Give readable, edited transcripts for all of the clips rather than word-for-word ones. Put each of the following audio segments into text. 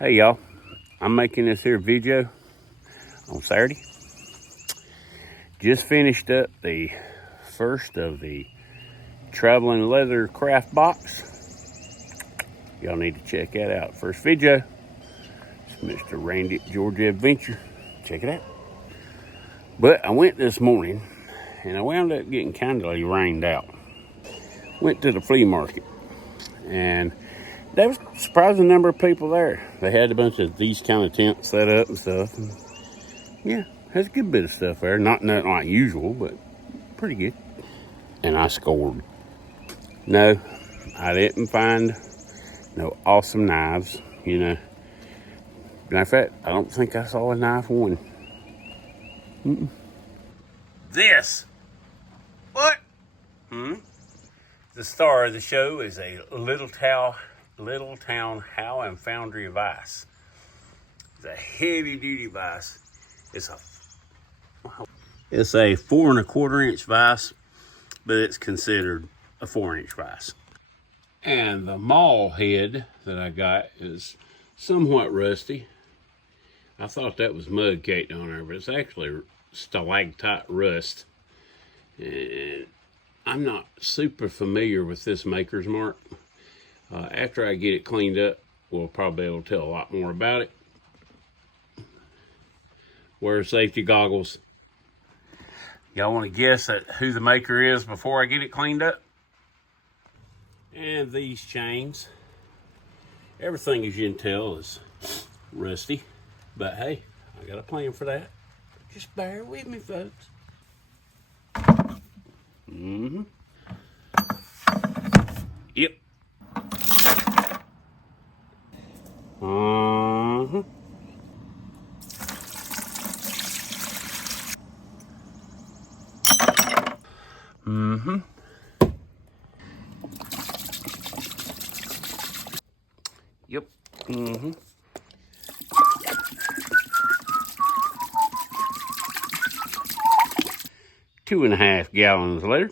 Hey y'all, I'm making this here video on Saturday. Just finished up the first of the traveling leather craft box. Y'all need to check that out. First video, it's Mr. Randy at Georgia Adventure. Check it out. But I went this morning and I wound up getting kind of rained out. Went to the flea market and there was a surprising number of people there. They had a bunch of these kind of tents set up and stuff. And yeah, there's a good bit of stuff there. Not nothing like usual, but pretty good. And I scored. No, I didn't find no awesome knives, you know. Matter of fact, I don't think I saw a knife one. This. What? The star of the show is a Little Town How and Foundry vise. It's a heavy duty vise. It's a 4 1/4 inch vise, but it's considered a 4-inch vise. And the maul head that I got is somewhat rusty. I thought that was mud caked on there, but it's actually stalactite rust. And I'm not super familiar with this maker's mark. After I get it cleaned up, we'll probably be able to tell a lot more about it. Wear safety goggles. Y'all want to guess at who the maker is before I get it cleaned up? And these chains. Everything, as you can tell, is rusty. But hey, I got a plan for that. Just bear with me, folks. Yep. Yep. 2.5 gallons later.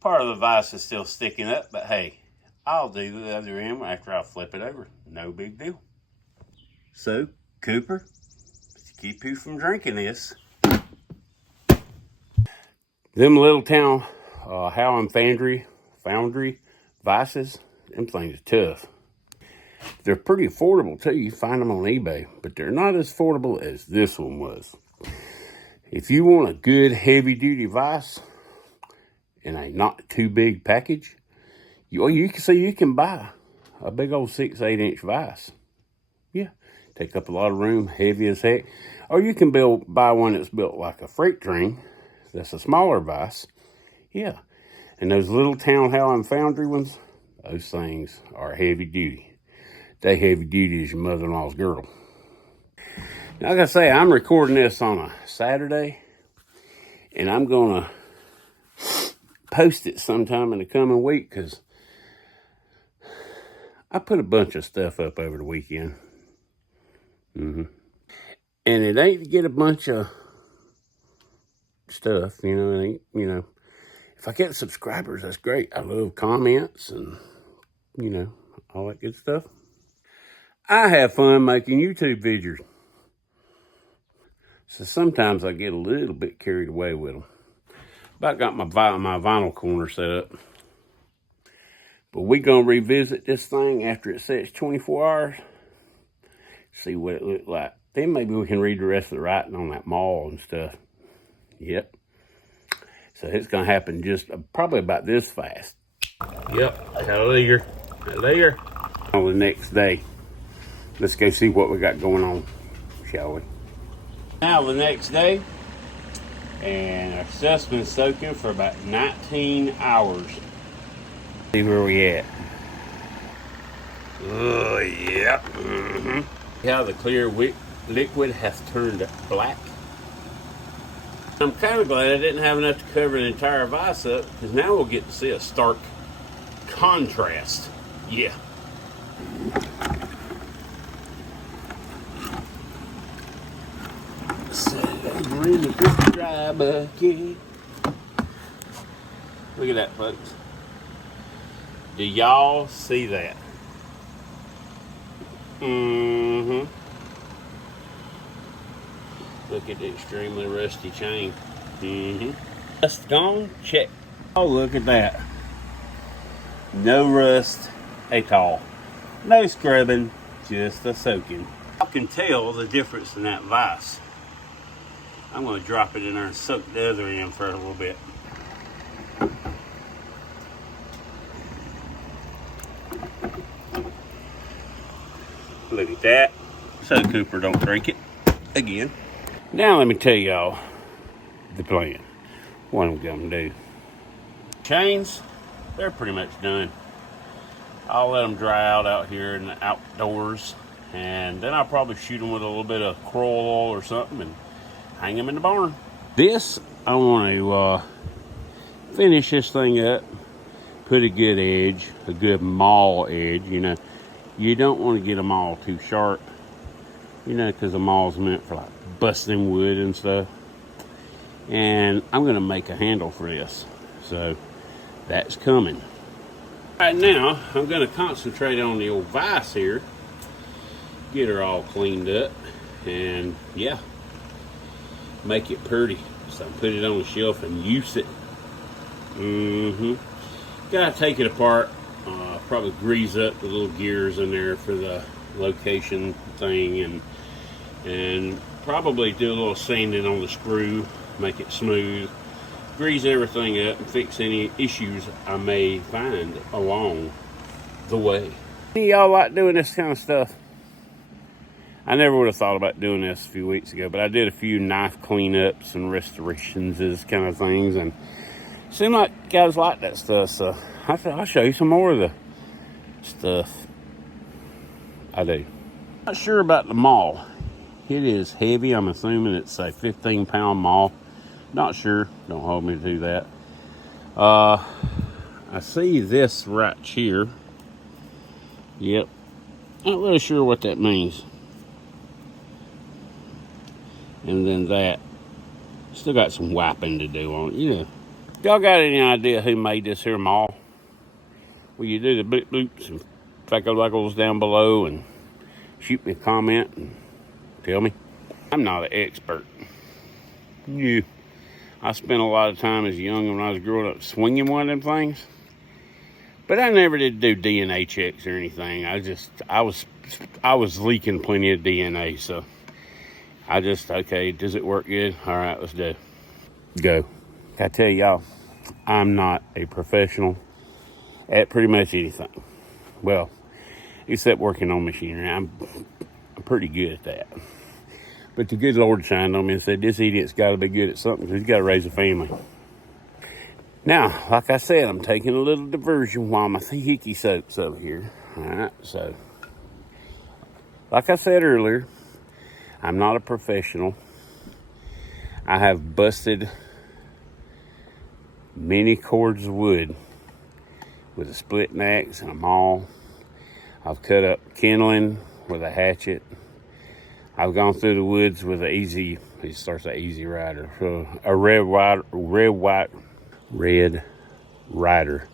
Part of the vise is still sticking up, but hey, I'll do the other end after I flip it over. No big deal. So, Cooper, to keep you from drinking this, them Little Town How and Foundry vices, them things are tough. They're pretty affordable too. You find them on eBay, but they're not as affordable as this one was. If you want a good heavy duty vise in a not too big package, you can buy a big old 6-8 inch vise. Yeah, take up a lot of room, heavy as heck. Or you can buy one that's built like a freight train. That's a smaller vise. Yeah, and those Little Town How and Foundry ones, those things are heavy duty. They heavy duty as your mother-in-law's girl. Now, like I say, I'm recording this on a Saturday, and I'm gonna post it sometime in the coming week because I put a bunch of stuff up over the weekend. And it ain't to get a bunch of stuff, you know, it ain't, if I get subscribers, that's great. I love comments and, all that good stuff. I have fun making YouTube videos. So sometimes I get a little bit carried away with them. About got my vinyl corner set up. But we're going to revisit this thing after it sets 24 hours. See what it looked like. Then maybe we can read the rest of the writing on that maul and stuff. Yep. So it's going to happen just probably about this fast. Yep. Hallelujah. Hallelujah. On the next day. Let's go see what we got going on, shall we? Now the next day, and our stuff's been soaking for about 19 hours. See where we at. Oh, yeah. See how the clear liquid has turned black? I'm kind of glad I didn't have enough to cover the entire vise up, because now we'll get to see a stark contrast. Yeah. In the big dry bucket. Look at that, folks. Do y'all see that? Mm-hmm. Look at the extremely rusty chain. Mm-hmm. Rust gone? Check. Oh, look at that. No rust at all. No scrubbing, just a soaking. I can tell the difference in that vise. I'm going to drop it in there and soak the other end for a little bit. Look at that. So Cooper don't drink it again. Now let me tell y'all the plan. What I'm going to do. Chains, they're pretty much done. I'll let them dry out here in the outdoors, and then I'll probably shoot them with a little bit of coral oil or something and hang them in the barn. This, I want to finish this thing up, put a good edge, a good maul edge. You know, you don't want to get them all too sharp, you know, because the maul's meant for like busting wood and stuff. And I'm going to make a handle for this, so that's coming. Right now, I'm going to concentrate on the old vise here, get her all cleaned up, and yeah, make it pretty. So put it on the shelf and use it. Gotta take it apart, probably grease up the little gears in there for the location thing, and probably do a little sanding on the screw, make it smooth, grease everything up, and fix any issues I may find along the way. Y'all like doing this kind of stuff? I never would have thought about doing this a few weeks ago, but I did a few knife cleanups and restorations, this kind of things, and it seemed like guys like that stuff, so I thought I'll show you some more of the stuff I do. Not sure about the maul. It is heavy. I'm assuming it's a 15-pound maul. Not sure. Don't hold me to that. I see this right here. Yep. Not really sure what that means. And then that. Still got some wiping to do on it. You know. Y'all got any idea who made this here maul? Will you do the bloop bloops and fackle down below and shoot me a comment and tell me? I'm not an expert. You. I spent a lot of time as young when I was growing up swinging one of them things. But I never did do DNA checks or anything. I was leaking plenty of DNA, so I just, okay, does it work good? All right, let's do it. Go. I tell y'all, I'm not a professional at pretty much anything. Well, except working on machinery. I'm pretty good at that. But the good Lord shined on me and said, this idiot's got to be good at something because he's got to raise a family. Now, like I said, I'm taking a little diversion while my hickey soaks over here. All right, so like I said earlier, I'm not a professional. I have busted many cords of wood with a splitting axe and a maul. I've cut up kindling with a hatchet. I've gone through the woods with it starts an Easy Rider, so a red rider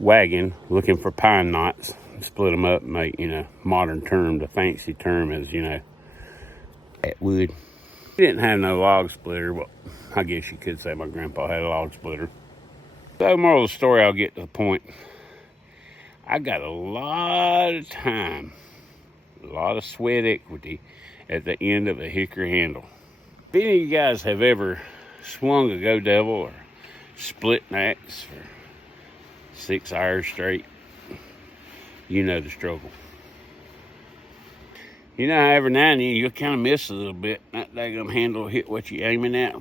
wagon, looking for pine knots, split them up and make, you know, modern term, the fancy term is, you know, that wood. We didn't have no log splitter, but I guess you could say my grandpa had a log splitter. So moral of the story, I'll get to the point. I got a lot of time, a lot of sweat equity at the end of a hickory handle. If any of you guys have ever swung a Go Devil or split an axe for 6 hours straight, you know the struggle. You know how every now and then you'll kind of miss a little bit. That daggum handle will hit what you're aiming at.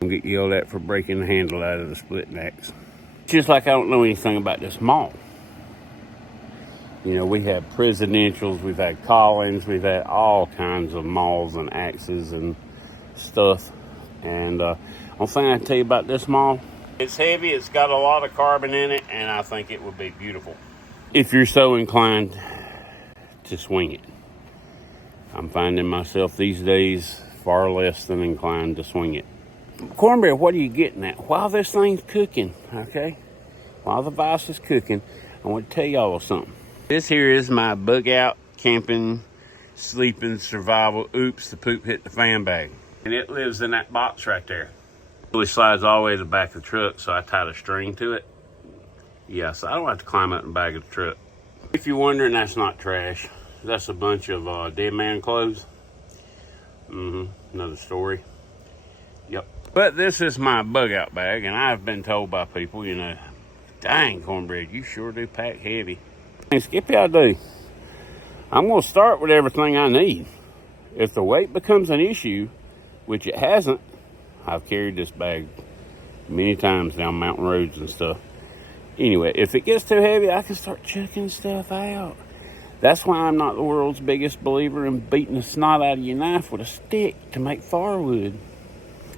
I'll get yelled at for breaking the handle out of the splitting axe. Just like I don't know anything about this maul. You know, we have presidentials, we've had Collins, we've had all kinds of mauls and axes and stuff. And one thing I can tell you about this maul, it's heavy, it's got a lot of carbon in it, and I think it would be beautiful if you're so inclined to swing it. I'm finding myself these days far less than inclined to swing it. Cornbread, what are you getting at? While this thing's cooking, okay? While the vise is cooking, I want to tell y'all something. This here is my Bugout camping, sleeping, survival, oops, the poop hit the fan bag. And it lives in that box right there. It really slides all the way to the back of the truck, so I tied a string to it. Yeah, so I don't have to climb up in the back of the truck. If you're wondering, that's not trash. That's a bunch of dead man clothes. Another story. Yep. But this is my bug out bag, and I've been told by people, you know, dang, Cornbread, you sure do pack heavy. Hey, Skippy, I do. I'm going to start with everything I need. If the weight becomes an issue, which it hasn't, I've carried this bag many times down mountain roads and stuff. Anyway, if it gets too heavy, I can start chucking stuff out. That's why I'm not the world's biggest believer in beating the snot out of your knife with a stick to make firewood.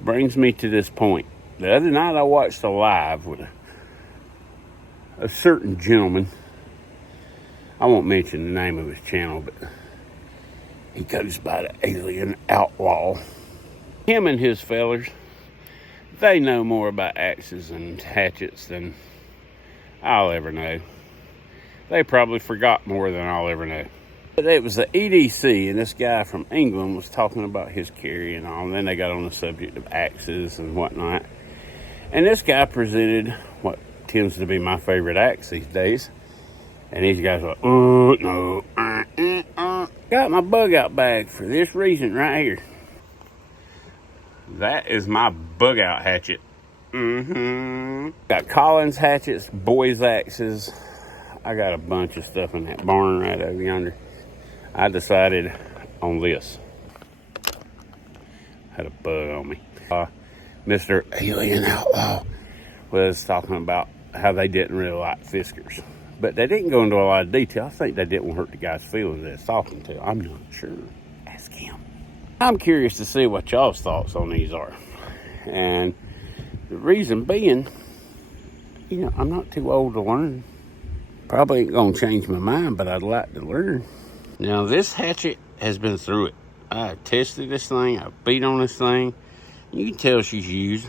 Brings me to this point. The other night I watched a live with a certain gentleman. I won't mention the name of his channel, but he goes by the Alien Outlaw. Him and his fellers, they know more about axes and hatchets than I'll ever know. They probably forgot more than I'll ever know. But it was the EDC, and this guy from England was talking about his carry and all, and then they got on the subject of axes and whatnot. And this guy presented what tends to be my favorite axe these days. And these guys are like, oh, no. Got my bug out bag for this reason right here. That is my bug out hatchet. Got Collins hatchets, boys axes. I got a bunch of stuff in that barn right over yonder. I decided on this. Had a bug on me. Mr. Alien Outlaw was talking about how they didn't really like Fiskars. But they didn't go into a lot of detail. I think they didn't hurt the guy's feelings that it's talking to. I'm not sure. Ask him. I'm curious to see what y'all's thoughts on these are. And the reason being, you know, I'm not too old to learn. Probably ain't gonna change my mind, but I'd like to learn. Now, this hatchet has been through it. I tested this thing. I beat on this thing. You can tell she's used,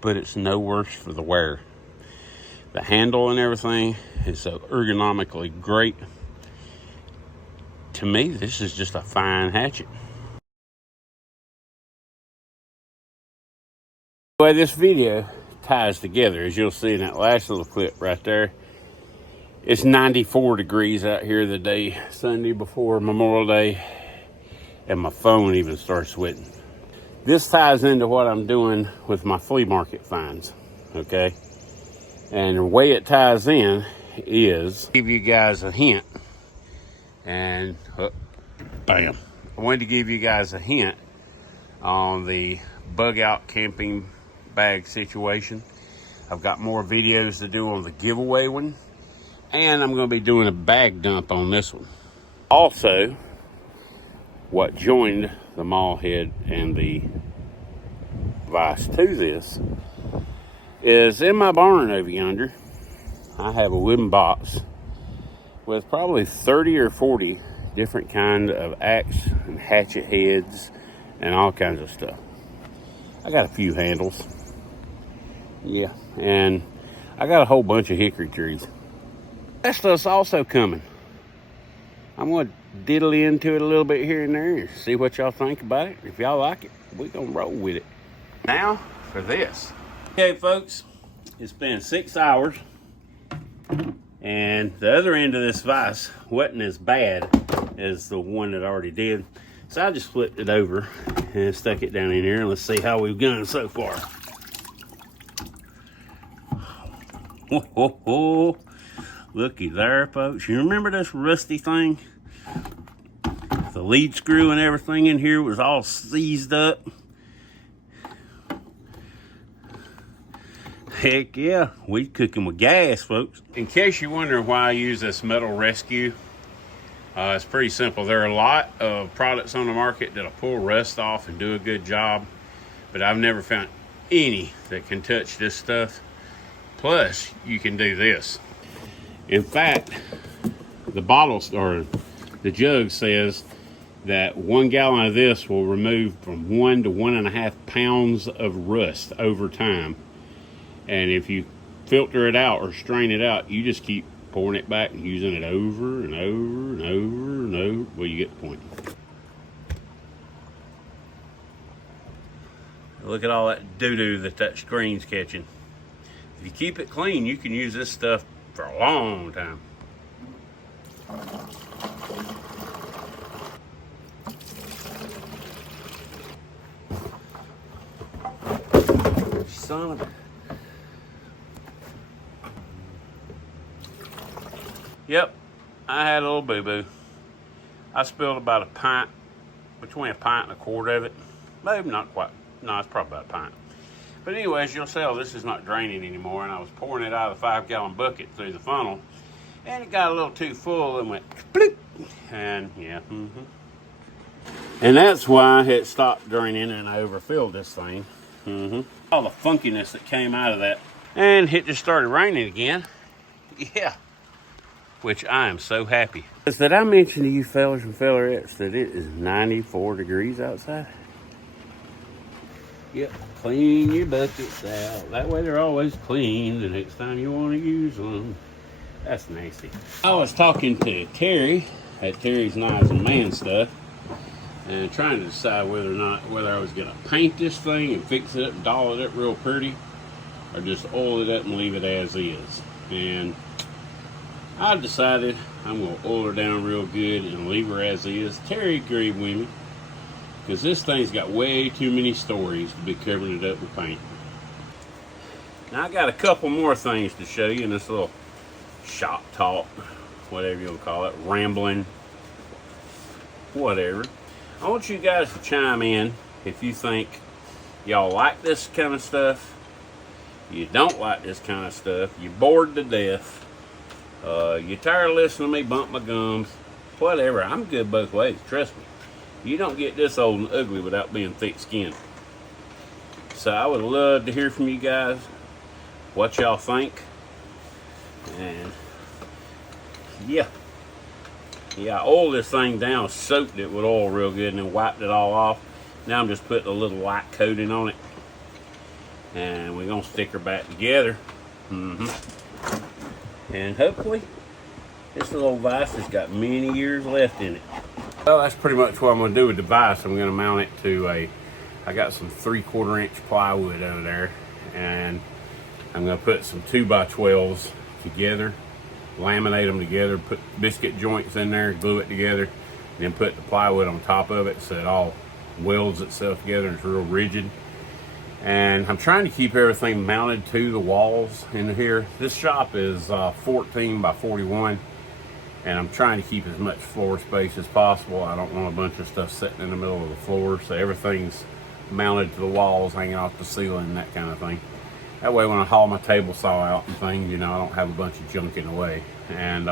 but it's no worse for the wear. The handle and everything is so ergonomically great. To me, this is just a fine hatchet. The way this video ties together, as you'll see in that last little clip right there, it's 94 degrees out here the day, Sunday before Memorial Day, and my phone even starts sweating. This ties into what I'm doing with my flea market finds, okay? And the way it ties in is, give you guys a hint, and bam. I wanted to give you guys a hint on the bug out camping bag situation. I've got more videos to do on the giveaway one, and I'm going to be doing a bag dump on this one. Also, what joined the mall head and the vice to this is in my barn over yonder. I have a wooden box with probably 30 or 40 different kind of axe and hatchet heads and all kinds of stuff. I got a few handles. Yeah, and I got a whole bunch of hickory trees. That stuff's also coming. I'm going to diddle into it a little bit here and there and see what y'all think about it. If y'all like it, we're going to roll with it. Now for this. Okay, folks, it's been 6 hours, and the other end of this vise wasn't as bad as the one that I already did. So I just flipped it over and stuck it down in here, and let's see how we've done so far. Ho, ho, ho. Looky there, folks. You remember this rusty thing? The lead screw and everything in here was all seized up. Heck yeah, we cooking with gas, folks. In case you're wondering why I use this metal rescue, it's pretty simple. There are a lot of products on the market that'll pull rust off and do a good job, but I've never found any that can touch this stuff. Plus, you can do this. In fact, the bottle or the jug says that 1 gallon of this will remove from 1 to 1.5 pounds of rust over time. And if you filter it out or strain it out, you just keep pouring it back and using it over and over and over No, well, you get the point. Look at all that doo-doo that screen's catching. If you keep it clean, you can use this stuff for a long time. Son of a... Yep, I had a little boo-boo. I spilled about a pint, between a pint and a quart of it. Maybe not quite. No, it's probably about a pint. But anyways, you'll see this is not draining anymore, and I was pouring it out of the 5-gallon bucket through the funnel, and it got a little too full and went bloop, and yeah. And that's why it stopped draining and I overfilled this thing. All the funkiness that came out of that. And it just started raining again. Yeah. Which I am so happy. Did I mention to you fellas and fellerettes that it is 94 degrees outside? Yep. Clean your buckets out. That way they're always clean the next time you want to use them. That's nasty. I was talking to Terry at Terry's Knives and Man Stuff, and trying to decide whether I was going to paint this thing and fix it up and doll it up real pretty, or just oil it up and leave it as is. And I decided I'm going to oil her down real good and leave her as is. Terry agreed with me, because this thing's got way too many stories to be covering it up with paint. Now I got a couple more things to show you in this little shop talk, whatever you'll call it, rambling, whatever. I want you guys to chime in if you think y'all like this kind of stuff, you don't like this kind of stuff, you're bored to death, you're tired of listening to me bump my gums, whatever. I'm good both ways, trust me. You don't get this old and ugly without being thick-skinned. So I would love to hear from you guys, what y'all think. And yeah, I oiled this thing down, soaked it with oil real good, and then wiped it all off. Now I'm just putting a little light coating on it, and we're gonna stick her back together. And hopefully this little vise has got many years left in it. Well, that's pretty much what I'm gonna do with the vise. I'm gonna mount it to I got some 3/4 inch plywood over there, and I'm gonna put some 2x12s together, laminate them together, put biscuit joints in there, glue it together, and then put the plywood on top of it so it all welds itself together and it's real rigid. And I'm trying to keep everything mounted to the walls in here. This shop is 14 by 41, and I'm trying to keep as much floor space as possible. I don't want a bunch of stuff sitting in the middle of the floor, so everything's mounted to the walls, hanging off the ceiling, and that kind of thing. That way when I haul my table saw out and things, you know, I don't have a bunch of junk in the way. And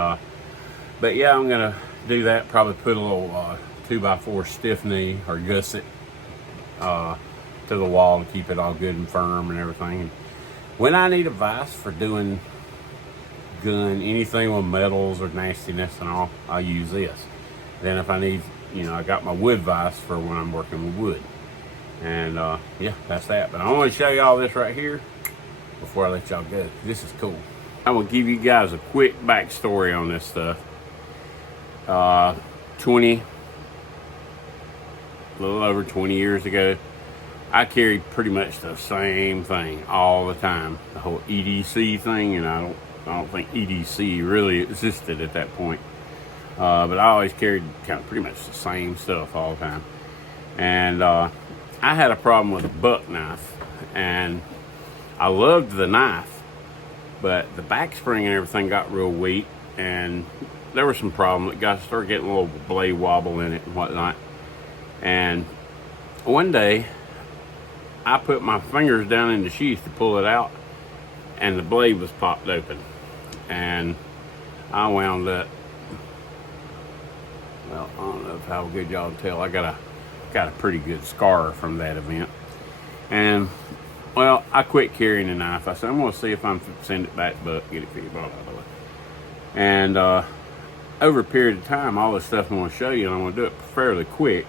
but yeah, I'm gonna do that, probably put a little 2x4 stiff knee or gusset to the wall and keep it all good and firm and everything. And when I need a vise for doing anything with metals or nastiness and all, I use this. Then if I need, you know, I got my wood vise for when I'm working with wood. And yeah, that's that. But I want to show you all this right here before I let y'all go. This is cool. I'm gonna give you guys a quick backstory on this stuff. A little over 20 years ago, I carried pretty much the same thing all the time. The whole EDC thing, and I don't think EDC really existed at that point. But I always carried kind of pretty much the same stuff all the time. And I had a problem with a buck knife, and I loved the knife, but the back spring and everything got real weak, and there was some problem. It started getting a little blade wobble in it and whatnot. And one day, I put my fingers down in the sheath to pull it out, and the blade was popped open. And I wound up, well, I don't know how good y'all can tell, I got a pretty good scar from that event. And well, I quit carrying the knife. I said, I'm going to see if I'm send it back, but get it for you, blah, blah, blah. And over a period of time, all this stuff I'm going to show you, and I'm going to do it fairly quick.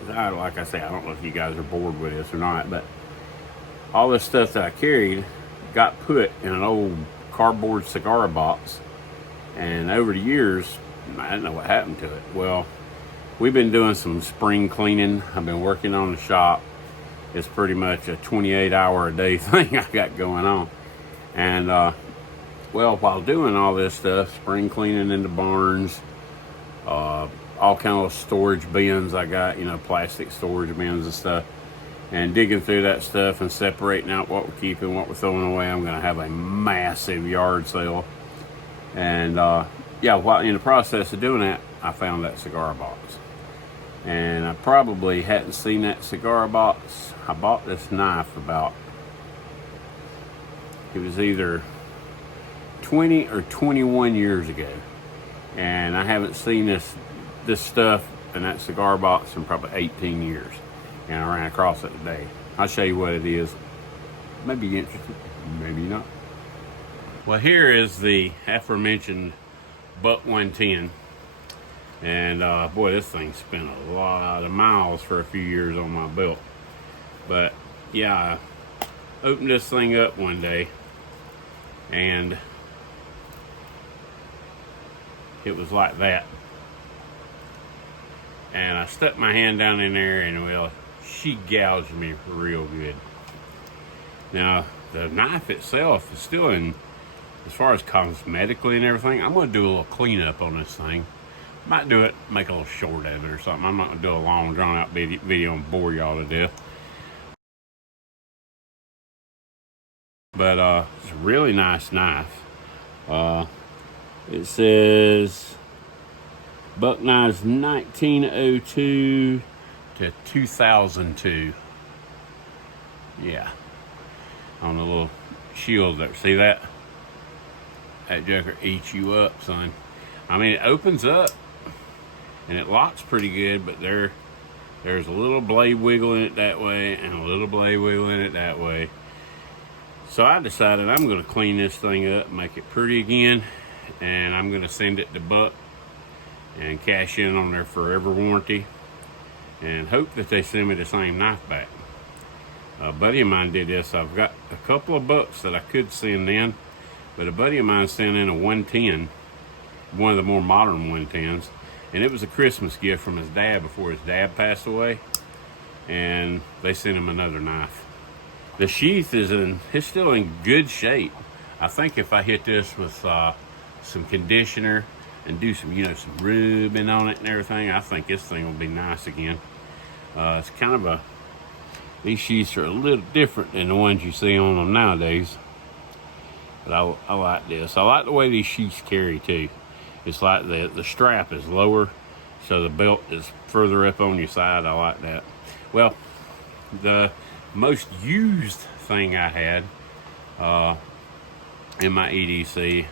Because like I say, I don't know if you guys are bored with this or not, but all this stuff that I carried got put in an old cardboard cigar box. And over the years, I don't know what happened to it. Well, we've been doing some spring cleaning. I've been working on the shop. It's pretty much a 28-hour-a-day thing I got going on. And, well, while doing all this stuff, spring cleaning in the barns, all kind of storage bins I got, you know, plastic storage bins and stuff, and digging through that stuff and separating out what we're keeping, what we're throwing away. I'm going to have a massive yard sale. And, yeah, while in the process of doing that, I found that cigar box. And I probably hadn't seen that cigar box. I bought this knife about, it was either 20 or 21 years ago. And I haven't seen this stuff in that cigar box in probably 18 years. And I ran across it today. I'll show you what it is. Maybe you're interested, maybe not. Well, here is the aforementioned Buck 110. And boy, this thing spent a lot of miles for a few years on my belt. But yeah, I opened this thing up one day and it was like that. And I stuck my hand down in there and, well, she gouged me real good. Now, the knife itself is still in, as far as cosmetically and everything, I'm going to do a little cleanup on this thing. Might do it, make a little short of it or something. I'm not going to do a long, drawn-out video and bore y'all to death. But it's a really nice knife. It says Buck knives 1902 to 2002. Yeah. On the little shield there. See that? That joker eats you up, son. I mean, it opens up and it locks pretty good, but there's a little blade wiggle in it that way and a little blade wiggle in it that way. So I decided I'm going to clean this thing up, make it pretty again, and I'm going to send it to Buck and cash in on their forever warranty and hope that they send me the same knife back. A buddy of mine did this. I've got a couple of bucks that I could send in, but a buddy of mine sent in a 110, one of the more modern 110s, and it was a Christmas gift from his dad before his dad passed away, and they sent him another knife. The sheath it's still in good shape. I think if I hit this with some conditioner and do some, some rubbing on it and everything, I think this thing will be nice again. It's kind of these sheaths are a little different than the ones you see on them nowadays. But I like this. I like the way these sheaths carry too. It's like the strap is lower, so the belt is further up on your side. I like that. Well, the most used thing I had in my EDC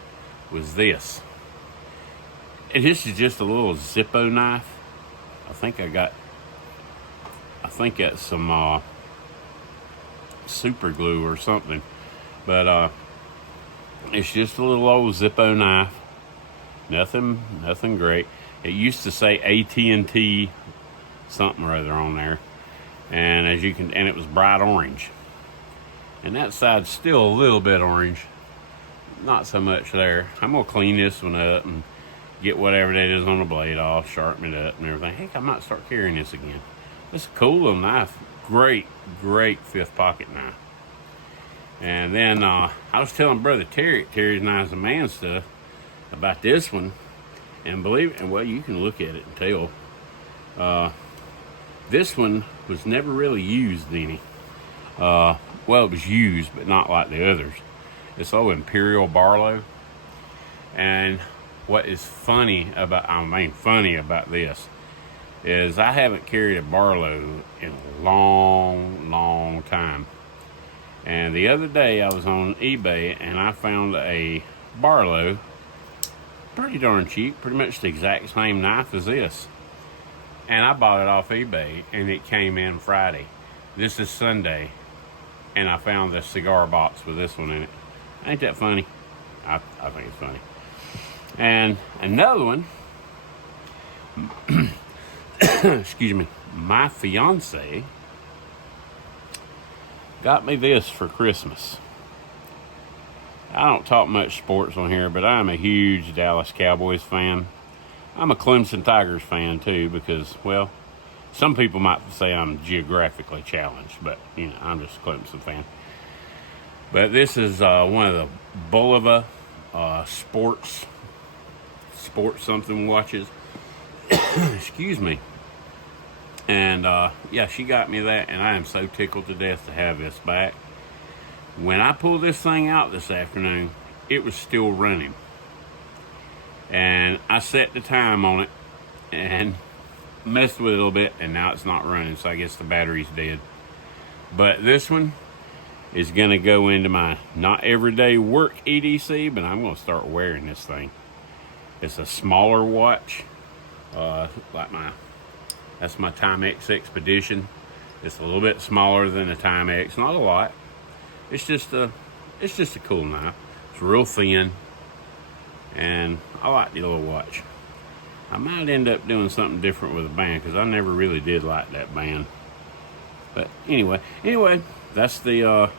was this. And this is just a little Zippo knife. I think that's some super glue or something. But it's just a little old Zippo knife. Nothing great. It used to say AT&T something or other on there. And and it was bright orange. And that side's still a little bit orange. Not so much there. I'm gonna clean this one up and get whatever that is on the blade off, sharpen it up and everything. Heck, I might start carrying this again. It's a cool little knife. Great fifth pocket knife. And then I was telling Brother Terry's Knives and Man stuff about this one. And well, you can look at it and tell. This one was never really used any. Well, it was used, but not like the others. It's old Imperial Barlow. And what is funny about this is I haven't carried a Barlow in a long time. And the other day I was on eBay and I found a Barlow, pretty darn cheap, pretty much the exact same knife as this. And I bought it off eBay and it came in Friday. This is Sunday. And I found this cigar box with this one in it. Ain't that funny? I think it's funny. And another one, excuse me, my fiance got me this for Christmas. I don't talk much sports on here, but I'm a huge Dallas Cowboys fan. I'm a Clemson Tigers fan too because, well, some people might say I'm geographically challenged, but, you know, I'm just a Clemson fan. But this is one of the Bulova sports something watches. Excuse me. And, yeah, she got me that, and I am so tickled to death to have this back. When I pulled this thing out this afternoon, it was still running. And I set the time on it and messed with it a little bit, and now it's not running, so I guess the battery's dead. But this one is going to go into my not everyday work EDC, but I'm going to start wearing this thing. It's a smaller watch, that's my Timex Expedition. It's a little bit smaller than a Timex, not a lot. It's just a cool knife. It's real thin, and I like the little watch. I might end up doing something different with the band because I never really did like that band. But anyway, that's the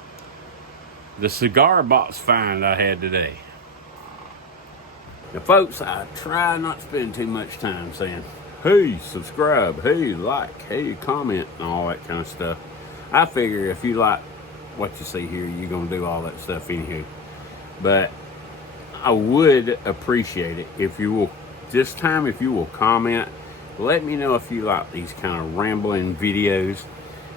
cigar box find I had today. Now, folks, I try not to spend too much time saying, hey, subscribe, hey, like, hey, comment, and all that kind of stuff. I figure if you like what you see here, you're going to do all that stuff anywho. But I would appreciate it if you will, this time, if you will comment, let me know if you like these kind of rambling videos.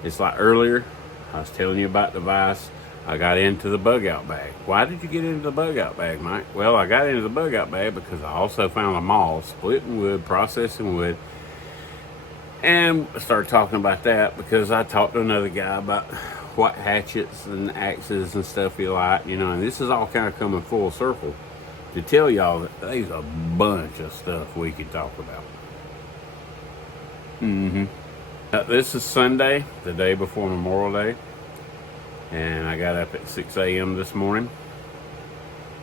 It's like earlier, I was telling you about the vise. I got into the Bugout bag. Why did you get into the Bugout bag, Mike? Well, I got into the Bugout bag because I also found a mall splitting wood, processing wood, and I started talking about that because I talked to another guy about what hatchets and axes and stuff he liked, you know, and this is all kind of coming full circle to tell y'all that there's a bunch of stuff we could talk about. This is Sunday, the day before Memorial Day, and I got up at 6 a.m. this morning,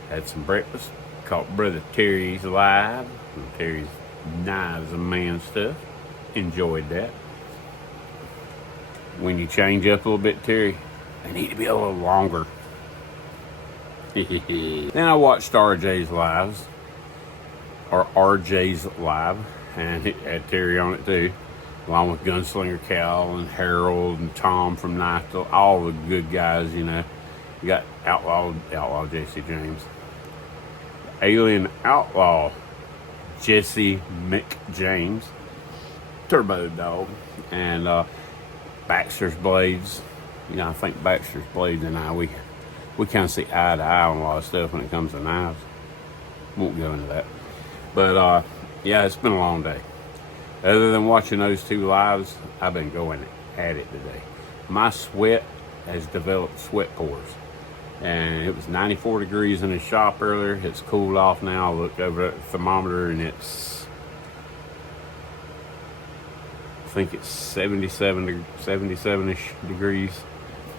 had some breakfast, caught Brother Terry's live, and Terry's Knives and Man stuff, enjoyed that. When you change up a little bit, Terry, they need to be a little longer. Then I watched RJ's lives, or RJ's live, and it had Terry on it too, along with Gunslinger Cal and Harold and Tom from Knife Till, all the good guys, you know. You got Outlaw Jesse James, Alien Outlaw Jesse McJames, Turbo Dog, and Baxter's Blades. You know, I think Baxter's Blades and I, we kind of see eye to eye on a lot of stuff when it comes to knives. Won't go into that. But, yeah, it's been a long day. Other than watching those two lives, I've been going at it today. My sweat has developed sweat pores. And it was 94 degrees in the shop earlier. It's cooled off now. I looked over at the thermometer and it's, I think it's 77-ish degrees.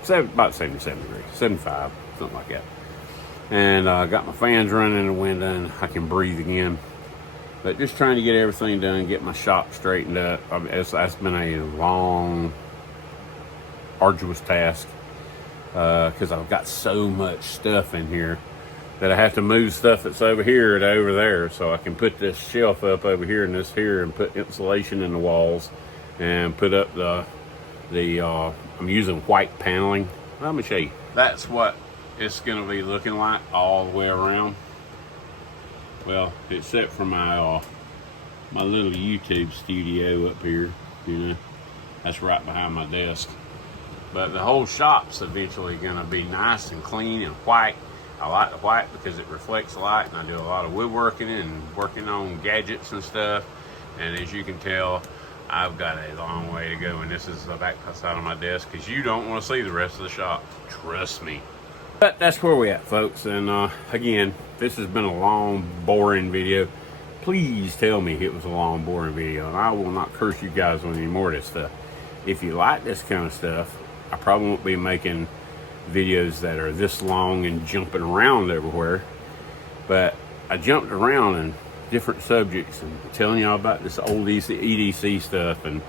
About 77 degrees, 75, something like that. And I got my fans running in the window and I can breathe again. But just trying to get everything done, get my shop straightened up. That's been a long, arduous task because I've got so much stuff in here that I have to move stuff that's over here to over there so I can put this shelf up over here and this here and put insulation in the walls and put up I'm using white paneling. Let me show you. That's what it's going to be looking like all the way around. Well, except for my my little YouTube studio up here, you know, that's right behind my desk. But the whole shop's eventually going to be nice and clean and white. I like the white because it reflects light, and I do a lot of woodworking and working on gadgets and stuff. And as you can tell, I've got a long way to go, and this is the back side of my desk because you don't want to see the rest of the shop. Trust me. But that's where we at, folks. And again, this has been a long, boring video. Please tell me it was a long, boring video, and I will not curse you guys on any more of this stuff. If you like this kind of stuff, I probably won't be making videos that are this long and jumping around everywhere. But I jumped around in different subjects and telling y'all about this old EDC stuff and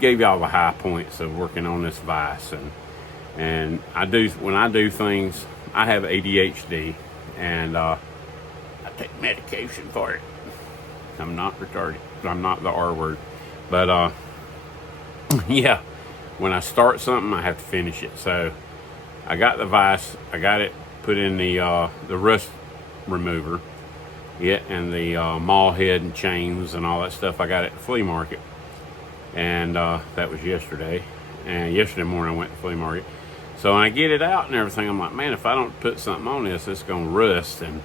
gave y'all the high points of working on this vise. And when I do things, I have ADHD and I take medication for it. I'm not retarded. I'm not the R word. But, yeah, when I start something, I have to finish it. So I got the vise. I got it put in the rust remover. Yeah, and the maul head and chains and all that stuff I got at the flea market. And that was yesterday. And yesterday morning I went to the flea market. So when I get it out and everything, I'm like, man, if I don't put something on this, it's going to rust. And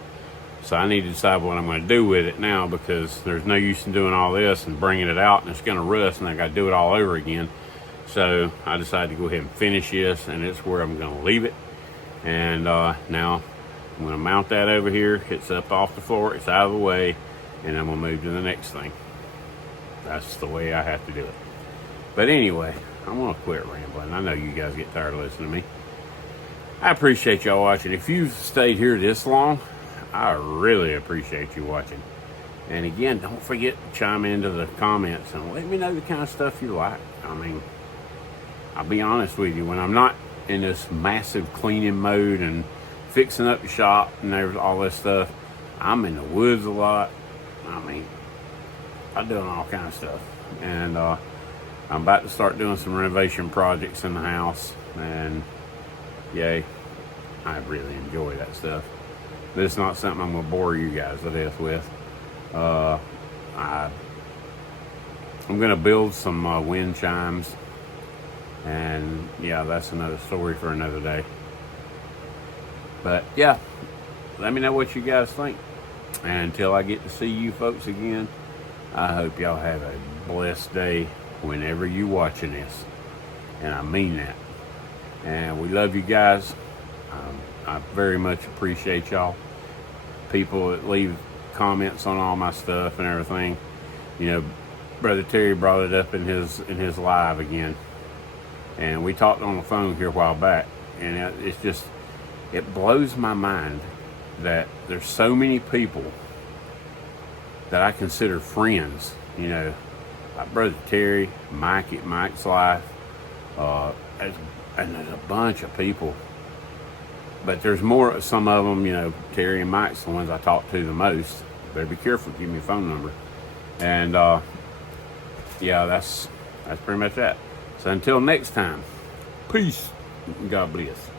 so I need to decide what I'm going to do with it now, because there's no use in doing all this and bringing it out and it's going to rust and I got to do it all over again. So I decided to go ahead and finish this, and it's where I'm going to leave it. And now I'm going to mount that over here. It's up off the floor. It's out of the way. And I'm going to move to the next thing. That's the way I have to do it. But anyway, I'm going to quit rambling. I know you guys get tired of listening to me. I appreciate y'all watching. If you've stayed here this long, I really appreciate you watching. And again, don't forget to chime into the comments and let me know the kind of stuff you like. I mean, I'll be honest with you, when I'm not in this massive cleaning mode and fixing up the shop and all this stuff, I'm in the woods a lot. I mean, I'm doing all kinds of stuff. And I'm about to start doing some renovation projects in the house. And yay, I really enjoy that stuff. But it's not something I'm going to bore you guys to death with. I'm going to build some wind chimes. And yeah, that's another story for another day. But yeah, let me know what you guys think. And until I get to see you folks again, I hope y'all have a blessed day whenever you watching this. And I mean that. And we love you guys. I very much appreciate y'all. People that leave comments on all my stuff and everything. You know, Brother Terry brought it up in his live again. And we talked on the phone here a while back. And it's just, it blows my mind that there's so many people that I consider friends. You know, like Brother Terry, Mike at Mike's Life, and there's a bunch of people. But there's more, some of them, you know, Terry and Mike's the ones I talk to the most. Better be careful, give me your phone number. And yeah, that's pretty much that. So until next time, peace, God bless.